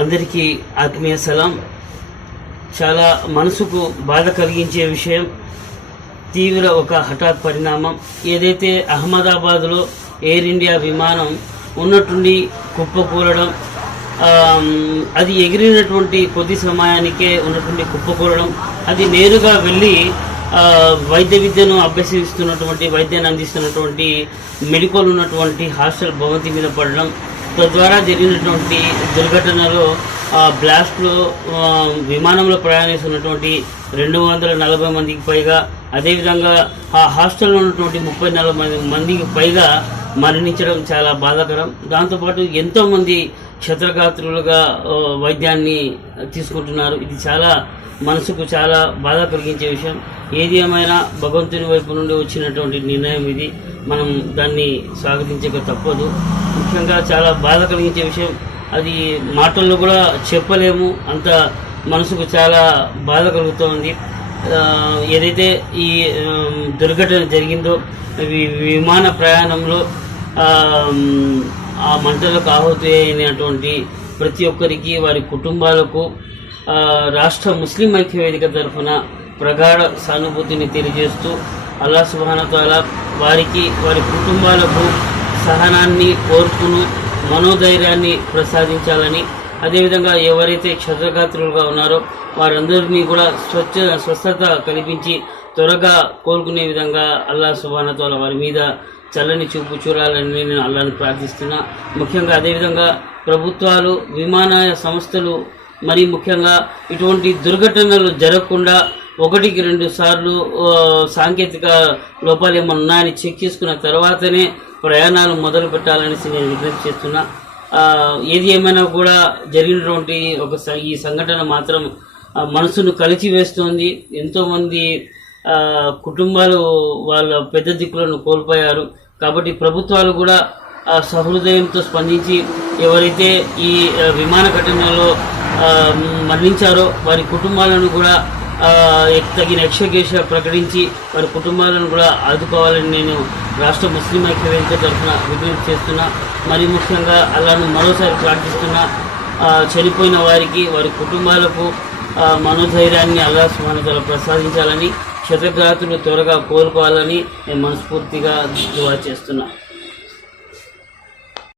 అందరికీ ఆత్మీయ సలాం. చాలా మనసుకు బాధ కలిగించే విషయం, తీవ్ర ఒక హఠాత్ పరిణామం. ఏదైతే అహ్మదాబాద్లో ఎయిర్ ఇండియా విమానం ఉన్నట్టుండి కుప్పకూలడం, అది ఎగిరినటువంటి కొద్ది సమయానికే ఉన్నటువంటి కుప్పకూలడం, అది నేరుగా వెళ్ళి వైద్య విద్యను అభ్యసిస్తున్నటువంటి వైద్యాన్ని అందిస్తున్నటువంటి మెడికల్ ఉన్నటువంటి హాస్టల్ భవంతి మీద పడడం, తద్వారా జరిగినటువంటి దుర్ఘటనలో బ్లాస్ట్లో విమానంలో ప్రయాణిస్తున్నటువంటి 240 మందికి పైగా, అదేవిధంగా ఆ హాస్టల్లో ఉన్నటువంటి 34 మందికి పైగా మరణించడం చాలా బాధాకరం. దాంతోపాటు ఎంతోమంది క్షతగాత్రులుగా వైద్యాన్ని తీసుకుంటున్నారు. ఇది చాలా మనసుకు చాలా బాధ కలిగించే విషయం. ఏది ఏమైనా భగవంతుని వైపు నుండి వచ్చినటువంటి నిర్ణయం ఇది, మనం దాన్ని స్వాగతించక తప్పదు. ముఖ్యంగా చాలా బాధ కలిగించే విషయం, అది మాటల్లో కూడా చెప్పలేము, అంత మనసుకు చాలా బాధ కలుగుతోంది. ఏదైతే ఈ దుర్ఘటన జరిగిందో, విమాన ప్రయాణంలో ఆ మంటలకు ఆహుతి అయినటువంటి ప్రతి ఒక్కరికి, వారి కుటుంబాలకు రాష్ట్ర ముస్లిం ఐక్యవేదిక తరఫున ప్రగాఢ సానుభూతిని తెలియజేస్తూ అల్లాహ్ సుబ్హానహు వ తఆలా వారికి, వారి కుటుంబాలకు సహనాన్ని, ఓర్పును, మనోధైర్యాన్ని ప్రసాదించాలని, అదేవిధంగా ఎవరైతే క్షతగాత్రులుగా ఉన్నారో వారందరినీ కూడా స్వస్థత కల్పించి త్వరగా కోలుకునే విధంగా అల్లాహ్ సుబ్హానహు వ తఆలా వారి మీద చల్లని చూపు చూడాలని నేను అల్లాహ్ని ప్రార్థిస్తున్నా. ముఖ్యంగా అదేవిధంగా ప్రభుత్వాలు, విమానయాన సంస్థలు మరి ముఖ్యంగా ఇటువంటి దుర్ఘటనలు జరగకుండా 1-2 సార్లు సాంకేతిక లోపాలు ఏమన్నా ఉన్నాయని చెక్ చేసుకున్న తర్వాతనే ప్రయాణాలు మొదలు పెట్టాలనేసి నేను విజ్ఞప్తి చేస్తున్నా. ఏది ఏమైనా కూడా జరిగినటువంటి ఈ సంఘటన మాత్రం మనసును కలిచివేస్తోంది. ఎంతోమంది కుటుంబాలు వాళ్ళ పెద్ద దిక్కులను కోల్పోయారు. కాబట్టి ప్రభుత్వాలు కూడా సహృదయంతో స్పందించి ఎవరైతే ఈ విమాన ఘటనలో మరణించారో వారి కుటుంబాలను కూడా తగిన ఎక్షకేష ప్రకటించి వారి కుటుంబాలను కూడా ఆదుకోవాలని నేను రాష్ట్ర ముస్లిం ఐక్యవేదిక తరఫున విజ్ఞప్తి చేస్తున్నా. మరి ముఖ్యంగా అల్లాహ్ను మరోసారి ప్రార్థిస్తున్నా, చనిపోయిన వారికి, వారి కుటుంబాలకు మనోధైర్యాన్ని అల్లాహ్ సుబ్హానహు వ తఆలా ప్రసాదించాలని, క్షతగాత్రులు త్వరగా కోలుకోవాలని నేను మనస్ఫూర్తిగా దుఆ చేస్తున్నా.